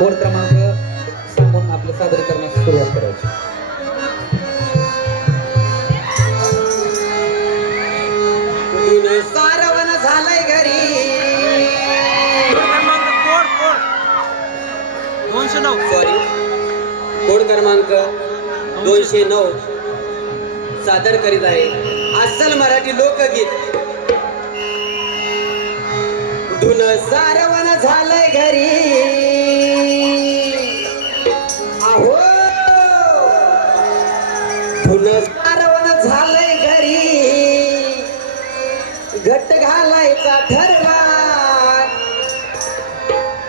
Code क्रमांक सांगून आपलं सादरीकरणास सुरुवात करायची. सॉरी कोड क्रमांक दोनशे नऊ. सादर करीत आहे. अस्सल मराठी लोकगीत. धुन सारवण फुलं सारवण झालंय घरी. घट घालायचा ठरवा.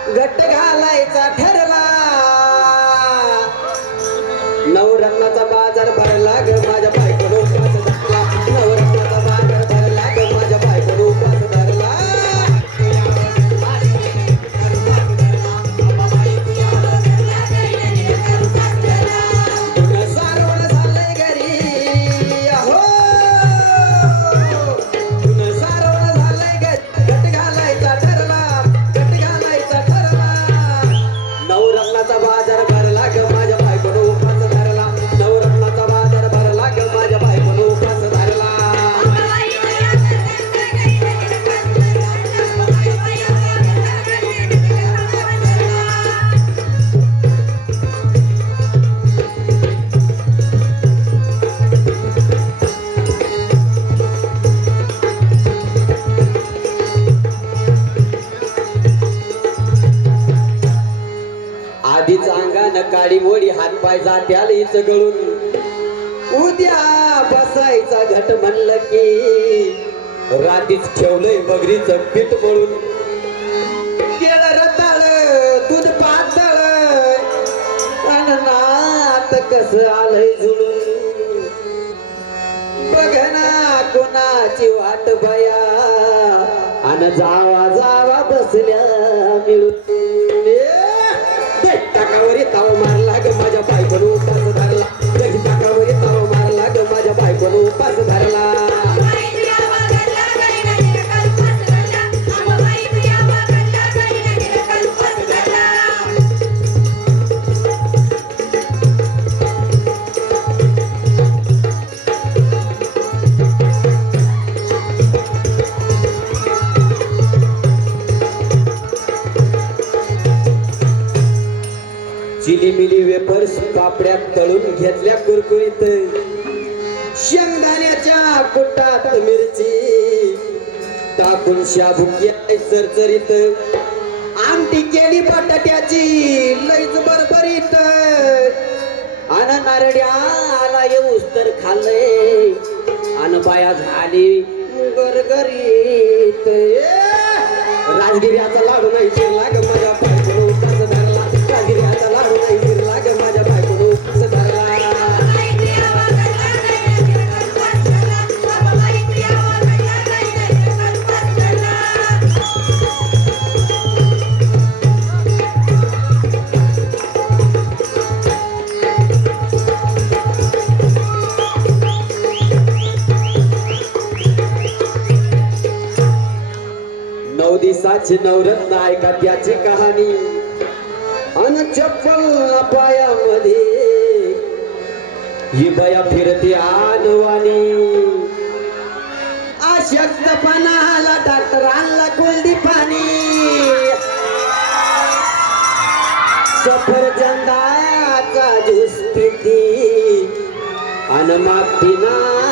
घट घाल काळी मोडी हात पाय जात्याला हिच गळून. उद्या बसायचा घट म्हणलं की रात्रीच ठेवलंय बगरीच पीठ म्हणून केलं रताळ दूध पातळ अननात कस आलंय जुळून. बघ ना कोणाची वाट बया. अन जावा जावा बसल्या मिळून. ताव मारला ग माझ्या बायकोनं चिलीमिली वेपर्स कापड्यात तळून घेतल्या कुरकुरीत. शेंगदाण्याच्या कुटात मिरची. टाकून शाबुकी चरचरीत. आमटी केली बटाट्याची लईच बरबरीत. अन नारड्याला येऊस तर खाल्लंय. अन बाया झाली गरगरीत. राजगिऱ्याचा लाडू नाही नऊ नवरत्न ऐका त्याची कहाणी. अन चप्पल पायामध्ये ही बया फिरते अशक्त अशक्तपणाला डॉक्टर आणला कोल्डी पाणी. सफरचंदाचा ज्यूस पिती अन मागती नारळ